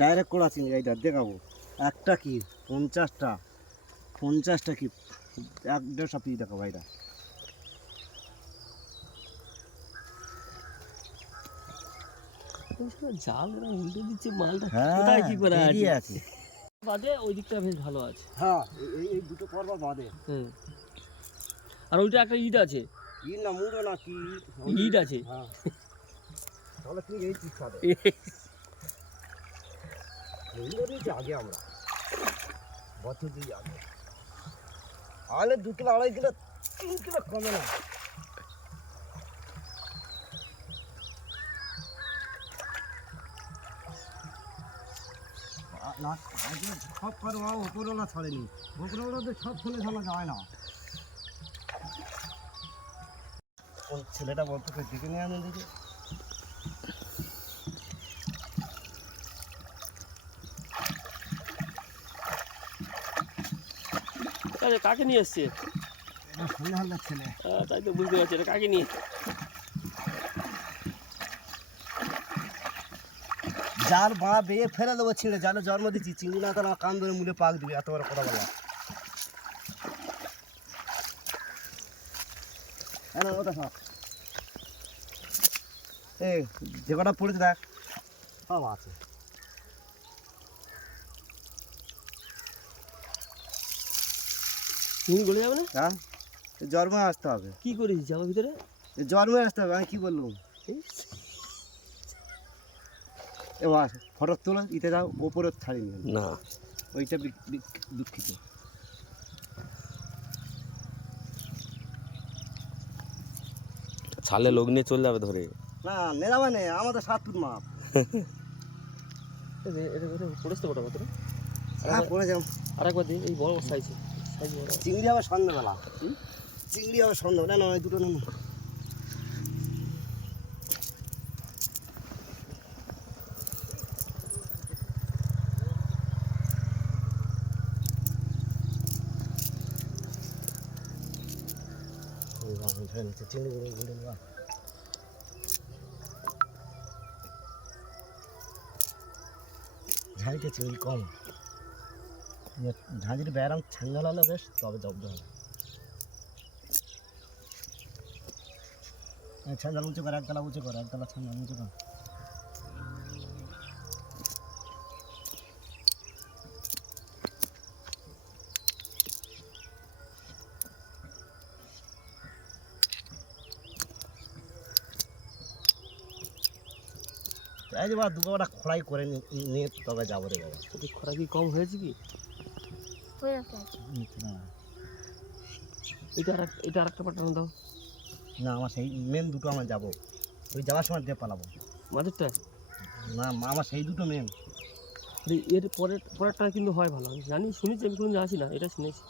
Direct করা চিংড়ি এইটা দেখাবো। একটা কি 50টা কি 1-1.5 পিস দেখাবো এটা। জাল উল্টে দিচ্ছে মালটা, হ্যাঁ কোথায় কি করে আছে বাদে ওই দিকটা বেশ ভালো আছে। হ্যাঁ এই দুটো পর্ব বাদে। আর ওইটা একটা ইট আছে, ইট না মুড়ো না কি ইট আছে। হ্যাঁ তাহলে তুমি এই চিজ খাবে এগুলো দিয়েছি আগে আমরা বছর দিয়ে আগে আলে 2 কিলো 2.5 কিলো 3 কিলো কমে না। না সব করবো ওপরওয়ালা ছাড়েনি, ওপরওয়ালা তো সব ফোনে জানা যায় না। ওই ছেলেটা বলতো দেখে নিয়ে আনে দেখে কাকে নিয়ে এসছে? সন্ধ্যাবেলার ছেলে। তাই তো বুঝতে পারছি, এটা কাকে নিয়ে? জাল বা বেয়ে ফেলে দেবো ছিঁড়ে, জালে জন্ম দিচ্ছি চিংড়ি না তারা কান ধরে মুলে পাক দিবে, এত বড় কথা বলা। হ্যাঁ ওটা সব এই যে কটা পড়েছে দেখ সব আছে। চিংড়ি গলে যাবে না? হ্যাঁ জন্মে আসতে হবে। কি করেছিস জামার ভিতরে? জন্মে আসতে হবে, আমি কি বললাম। এবার ফটো তোলা ইতে যাও ওপরে ছাড়িনি না, ওইটা দুঃখিত। ছালে লোক নিয়ে চলে যাবে ধরে। না নেড়াবে না, আমাদের 7 ফুট মাপ। পড়েছে তো কত? হ্যাঁ পড়ে যাও। আরেকবার দিই, এই বড় সাইজ বড়। চিংড়ি আবার সন্ধ্যাবেলা, চিংড়ি আবার সন্ধ্যাবেলা না ওই দুটো না চিংড়ি গুলো গুলো ঝাঁঝিটা চিংড়ি কম, ঝাঁঝির ব্যারাম ঠান্ডা হলে বেশ তবে জব্দ হবে। ছান্দাল উঁচু করে, একতলা উঁচু করে, একতলা ছান্দাল উঁচু করে। এই যে বা দুপুরটা খোলাই করে নিয়ে তবে যাবো রে বাবা। খরা কি কম হয়েছে কি? এটা আরেকটা পাঠানো দাও না, আমার সেই মেন দুটো আমার যাবো, ওই যাওয়ার সময় দিয়ে পালাবো। মাঝেরটা না আমার সেই দুটো মেন। এর পরেরটা কিন্তু হয় ভালো, আমি জানি, শুনেছি, আমি কোনো আসি না, এটা শুনেছি।